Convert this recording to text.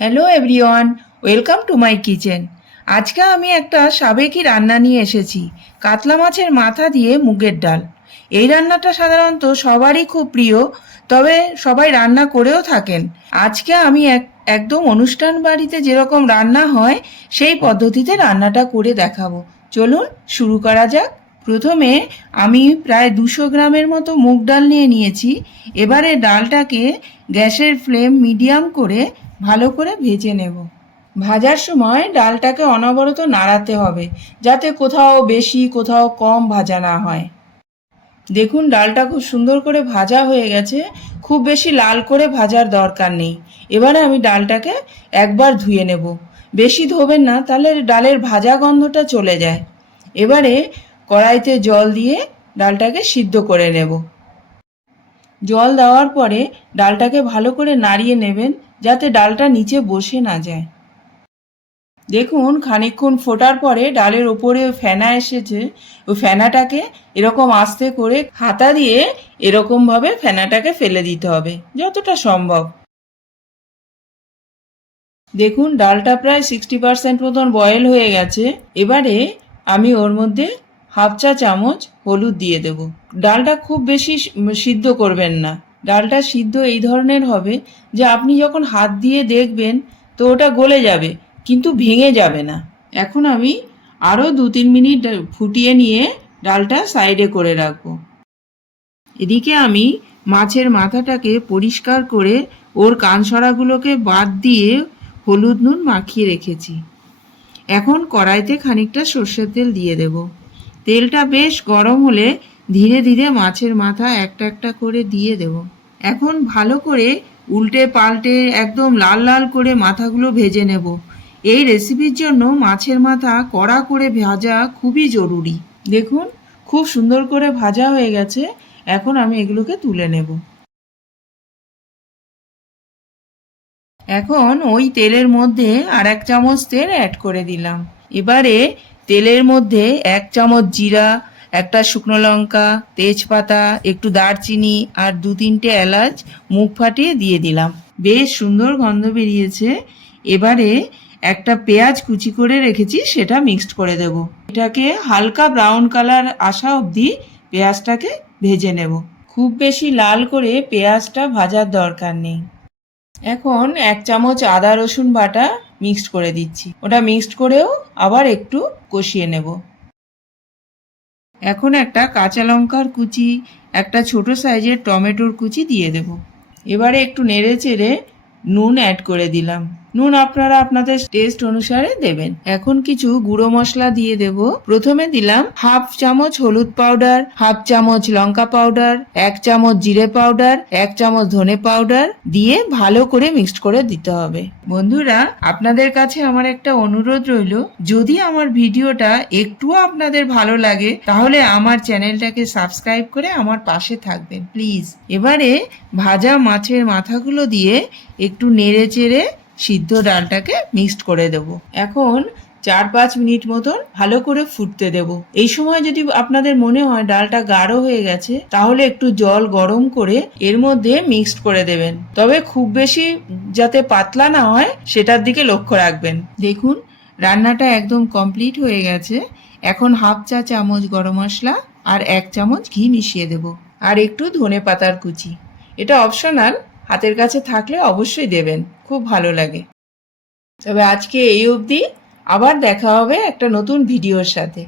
Hello everyone, welcome to my kitchen. আজকে আমি একটা সাবেকি রান্না নিয়ে এসেছি, কাতলা মাছের মাথা দিয়ে মুগের ডাল। এই রান্নাটা সাধারণত সবারই খুব প্রিয়, তবে সবাই রান্না করেও থাকেন। আজকে আমি একদম অনুষ্ঠান বাড়িতে যেরকম রান্না হয় সেই পদ্ধতিতে রান্নাটা করে দেখাবো। চলুন শুরু করা যাক। প্রথমে আমি প্রায় 200 গ্রামের মতো মুগ ডাল নিয়ে নিয়েছি। এবারে ডালটাকে গ্যাসের ফ্লেম মিডিয়াম করে ভালো করে ভেজে নেব। ভাজার সময় ডালটাকে অনবরত নাড়াতে হবে, যাতে কোথাও বেশি কোথাও কম ভাজা না হয়। দেখুন ডালটা খুব সুন্দর করে ভাজা হয়ে গেছে, খুব বেশি লাল করে ভাজার দরকার নেই। এবারে আমি ডালটাকে একবার ধুয়ে নেব। বেশি ধোবেন না, তাহলে ডালের ভাজা গন্ধটা চলে যায়। এবারে কড়াইতে জল দিয়ে ডালটাকে সিদ্ধ করে নেব। জল দেওয়ার পরে ডালটাকে ভালো করে নাড়িয়ে নেবেন, যাতে ডালটা নিচে বসে না যায়। দেখুন খানিকক্ষণ ফোটার পরে ডালের ওপরে ফেনা এসেছে। ওই ফেনাটাকে এরকম আস্তে করে হাতা দিয়ে এরকমভাবে ফেনাটাকে ফেলে দিতে হবে যতটা সম্ভব। দেখুন ডালটা প্রায় 60% মতন বয়েল হয়ে গেছে। এবারে আমি ওর মধ্যে হাফ চা চামচ হলুদ দিয়ে দেব। ডালটা খুব বেশি সিদ্ধ করবেন না। ডালটা সিদ্ধ এই ধরনের হবে যে আপনি যখন হাত দিয়ে দেখবেন তো ওটা গলে যাবে, কিন্তু ভেঙে যাবে না। এখন আমি আরও 2-3 মিনিট ফুটিয়ে নিয়ে ডালটা সাইডে করে রাখবো। এদিকে আমি মাছের মাথাটাকে পরিষ্কার করে ওর কানসরাগুলোকে বাদ দিয়ে হলুদ নুন মাখিয়ে রেখেছি। এখন কড়াইতে খানিকটা সর্ষের তেল দিয়ে দেব। তেলটা বেশ গরম হলে ধীরে ধীরে মাছের মাথা একটা একটা করে দিয়ে দেব। এখন ভালো করে উল্টে পাল্টে একদম লাল লাল করে মাথাগুলো ভেজে নেব। এই রেসিপির জন্য মাছের মাথা কড়া করে ভাজা খুবই জরুরি। দেখুন খুব সুন্দর করে ভাজা হয়ে গেছে। এখন আমি এগুলোকে তুলে নেব। এখন ওই তেলের মধ্যে আর 1 চামচ তেল অ্যাড করে দিলাম। এবারে তেলের মধ্যে 1 চামচ জিরা, একটা শুকনো লঙ্কা, তেজপাতা, একটু দারচিনি আর 2-3টে এলাচ মুখ ফাটিয়ে দিয়ে দিলাম। বেশ সুন্দর গন্ধ বেরিয়েছে। এবারে একটা পেঁয়াজ কুচি করে রেখেছি, সেটা মিক্সড করে দেব। এটাকে হালকা ব্রাউন কালার আসা অবধি পেঁয়াজটাকে ভেজে নেব। খুব বেশি লাল করে পেঁয়াজটা ভাজার দরকার নেই। এখন 1 চামচ আদা রসুন বাটা মিক্সড করে দিচ্ছি। ওটা মিক্সড করেও আবার একটু কষিয়ে নেব। এখন একটা কাঁচা লঙ্কার কুচি, একটা ছোট সাইজের টমেটোর কুচি দিয়ে দেব। এবারে একটু নেড়ে চেড়ে নুন অ্যাড করে দিলাম। নুন আপনারা আপনাদের টেস্ট অনুসারে দেবেন। এখন কিছু গুঁড়ো মশলা দিয়ে দেব। প্রথমে দিলাম হাফ চামচ হলুদ পাউডার, হাফ চামচ লঙ্কা পাউডার, 1 চামচ জিরে পাউডার, 1 চামচ ধনে পাউডার দিয়ে ভালো করে মিক্সড করে দিতে হবে। বন্ধুরা, আপনাদের কাছে আমার একটা অনুরোধ রইল, যদি আমার ভিডিওটা একটুও আপনাদের ভালো লাগে তাহলে আমার চ্যানেলটাকে সাবস্ক্রাইব করে আমার পাশে থাকবেন প্লিজ। এবারে ভাজা মাছের মাথাগুলো দিয়ে একটু নেড়ে চেড়ে সিদ্ধ ডালটাকে মিক্সড করে দেব। এখন 4-5 মিনিট মতন ভালো করে ফুটতে দেব। এই সময় যদি আপনাদের মনে হয় ডালটা গাঢ় হয়ে গেছে, তাহলে একটু জল গরম করে এর মধ্যে মিক্সড করে দেবেন। তবে খুব বেশি যাতে পাতলা না হয় সেটার দিকে লক্ষ্য রাখবেন। দেখুন রান্নাটা একদম কমপ্লিট হয়ে গেছে। এখন হাফ চা চামচ গরম মশলা আর 1 চামচ ঘি মিশিয়ে দেব, আর একটু ধনে পাতার কুচি। এটা অপশনাল, হাতের কাছে থাকলে অবশ্যই দেবেন, খুব ভালো লাগে। তবে আজকে এই অবধি, আবার দেখা হবে একটা নতুন ভিডিওর সাথে।